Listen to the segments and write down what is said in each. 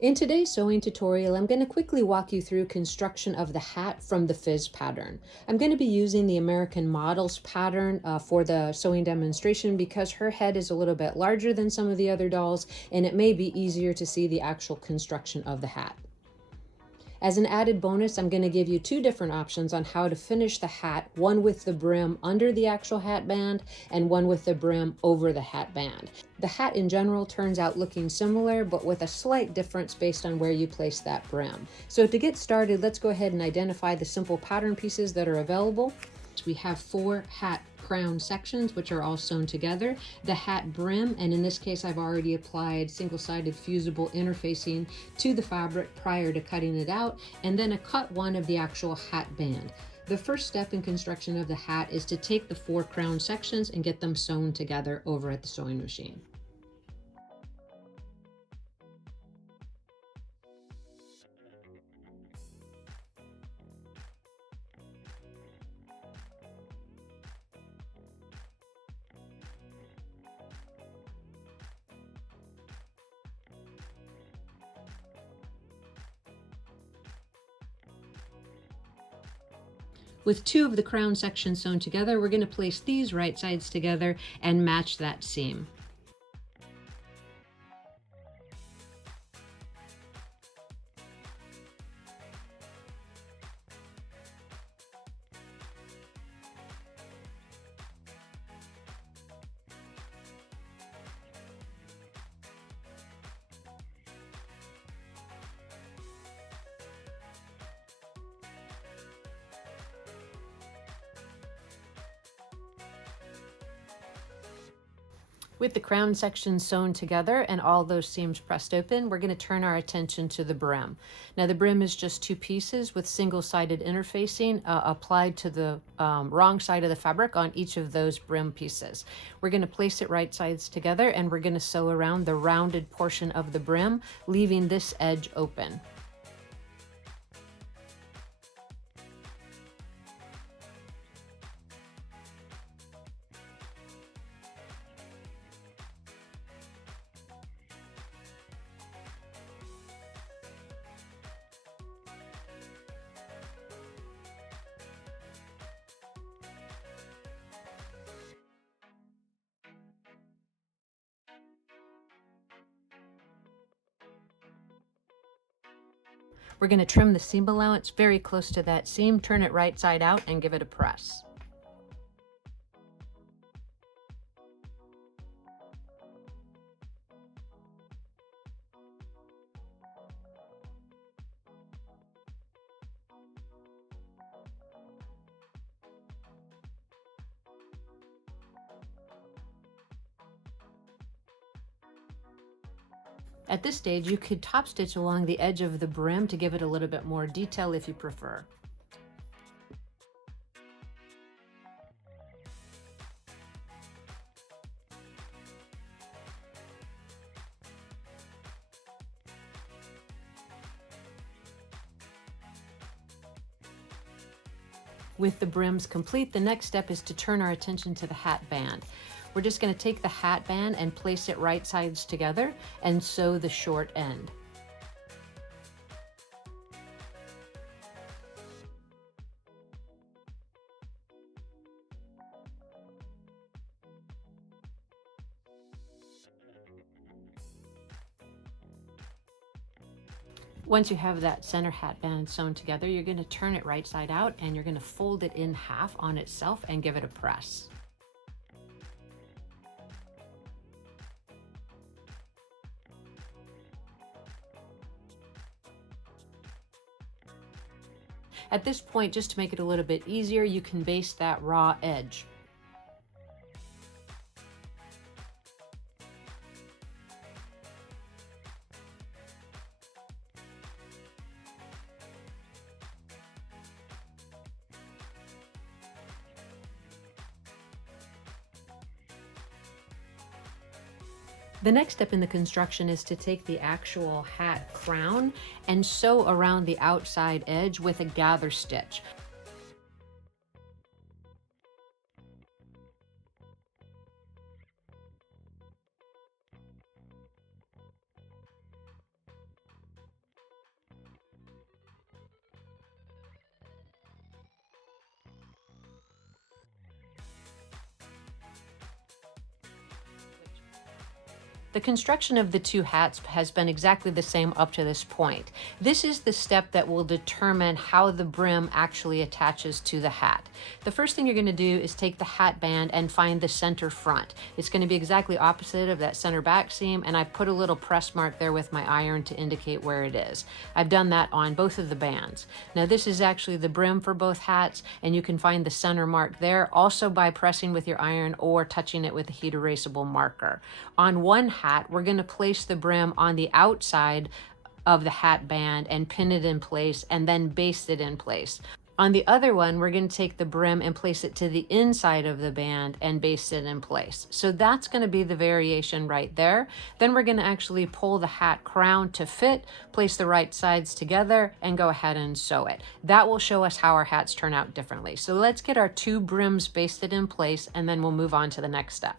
In today's sewing tutorial, I'm going to quickly walk you through construction of the hat from the Fizz pattern. I'm going to be using the American Models pattern for the sewing demonstration because her head is a little bit larger than some of the other dolls, and it may be easier to see the actual construction of the hat. As an added bonus, I'm going to give you two different options on how to finish the hat, one with the brim under the actual hat band and one with the brim over the hat band. The hat in general turns out looking similar, but with a slight difference based on where you place that brim. So to get started, let's go ahead and identify the simple pattern pieces that are available. We have 4 hat crown sections, which are all sewn together, the hat brim, and in this case I've already applied single-sided fusible interfacing to the fabric prior to cutting it out, and then a cut one of the actual hat band. The first step in construction of the hat is to take the 4 crown sections and get them sewn together over at the sewing machine. With 2 of the crown sections sewn together, we're going to place these right sides together and match that seam. With the crown section sewn together and all those seams pressed open, we're going to turn our attention to the brim. Now the brim is just 2 pieces with single-sided interfacing applied to the wrong side of the fabric on each of those brim pieces. We're going to place it right sides together and we're going to sew around the rounded portion of the brim, leaving this edge open. We're going to trim the seam allowance very close to that seam, turn it right side out, and give it a press. At this stage, you could top stitch along the edge of the brim to give it a little bit more detail if you prefer. With the brims complete, the next step is to turn our attention to the hat band. We're just going to take the hat band and place it right sides together and sew the short end. Once you have that center hat band sewn together, you're going to turn it right side out and you're going to fold it in half on itself and give it a press. At this point, just to make it a little bit easier, you can baste that raw edge. The next step in the construction is to take the actual hat crown and sew around the outside edge with a gather stitch. The construction of the two hats has been exactly the same up to this point. This is the step that will determine how the brim actually attaches to the hat. The first thing you're going to do is take the hat band and find the center front. It's going to be exactly opposite of that center back seam, and I put a little press mark there with my iron to indicate where it is. I've done that on both of the bands. Now this is actually the brim for both hats, and you can find the center mark there also by pressing with your iron or touching it with a heat erasable marker. On one hat, we're going to place the brim on the outside of the hat band and pin it in place and then baste it in place. On the other one, we're going to take the brim and place it to the inside of the band and baste it in place. So that's going to be the variation right there. Then we're going to actually pull the hat crown to fit, place the right sides together, and go ahead and sew it. That will show us how our hats turn out differently. So let's get our two brims basted in place, and then we'll move on to the next step.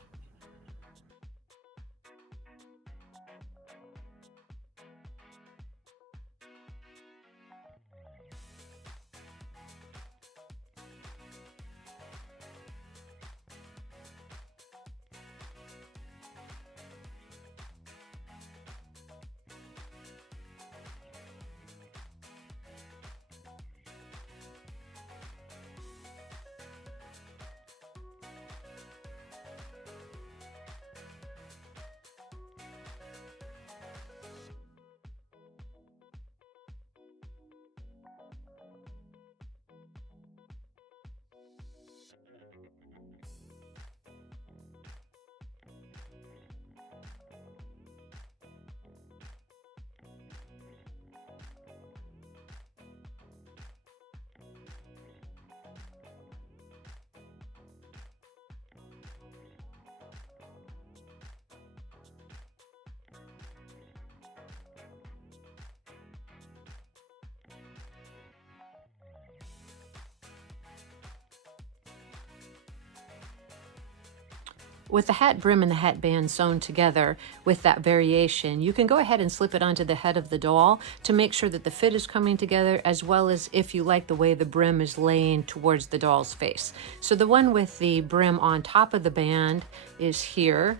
With the hat brim and the hat band sewn together with that variation, you can go ahead and slip it onto the head of the doll to make sure that the fit is coming together, as well as if you like the way the brim is laying towards the doll's face. So the one with the brim on top of the band is here,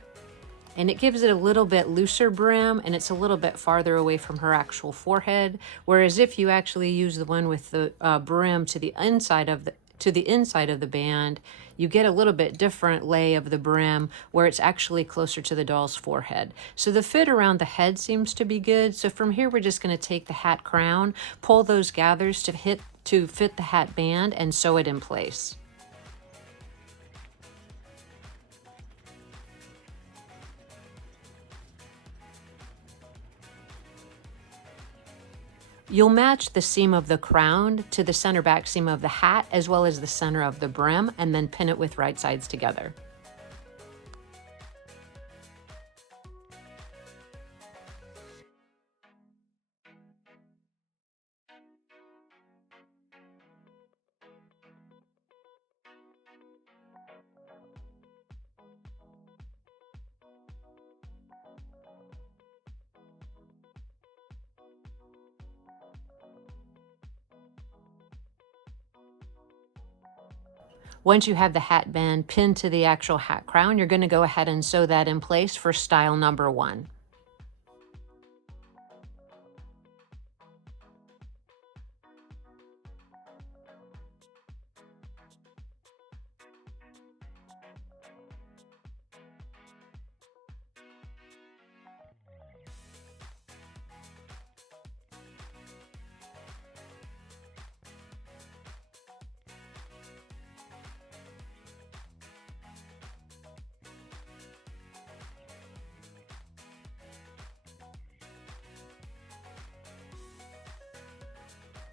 and it gives it a little bit looser brim, and it's a little bit farther away from her actual forehead. Whereas if you actually use the one with the brim to the inside of the band, you get a little bit different lay of the brim where it's actually closer to the doll's forehead. So the fit around the head seems to be good. So from here, we're just going to take the hat crown, pull those gathers to fit the hat band, and sew it in place. You'll match the seam of the crown to the center back seam of the hat, as well as the center of the brim, and then pin it with right sides together. Once you have the hat band pinned to the actual hat crown, you're going to go ahead and sew that in place for style number 1.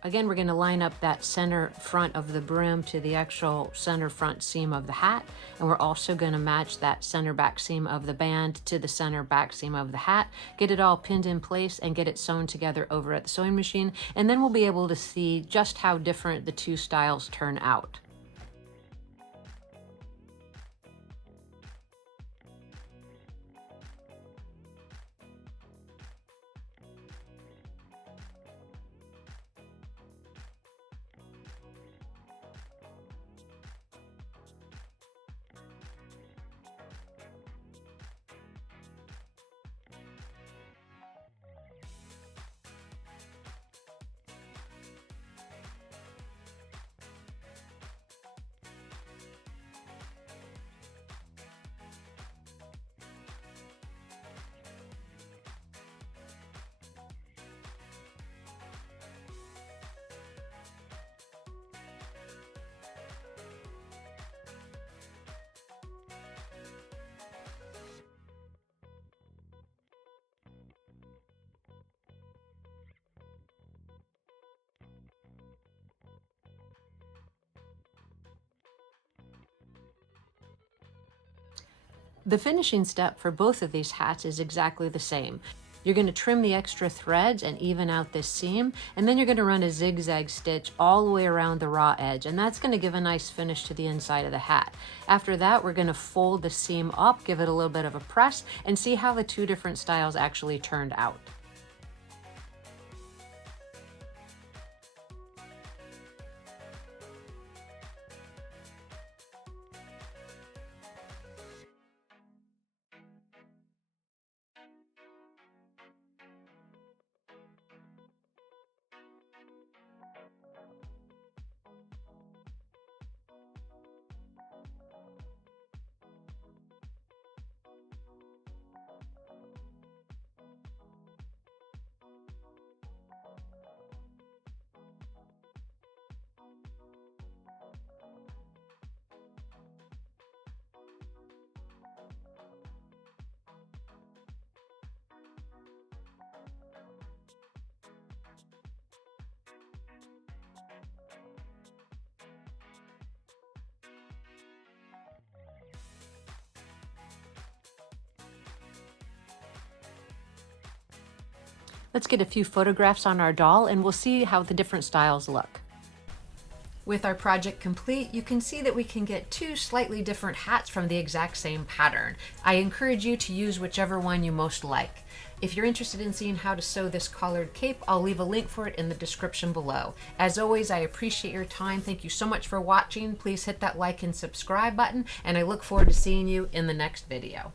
Again, we're going to line up that center front of the brim to the actual center front seam of the hat, and we're also going to match that center back seam of the band to the center back seam of the hat, get it all pinned in place and get it sewn together over at the sewing machine, and then we'll be able to see just how different the two styles turn out. The finishing step for both of these hats is exactly the same. You're going to trim the extra threads and even out this seam, and then you're going to run a zigzag stitch all the way around the raw edge, and that's going to give a nice finish to the inside of the hat. After that, we're going to fold the seam up, give it a little bit of a press, and see how the two different styles actually turned out. Let's get a few photographs on our doll and we'll see how the different styles look. With our project complete, you can see that we can get two slightly different hats from the exact same pattern. I encourage you to use whichever one you most like. If you're interested in seeing how to sew this collared cape, I'll leave a link for it in the description below. As always, I appreciate your time. Thank you so much for watching. Please hit that like and subscribe button, and I look forward to seeing you in the next video.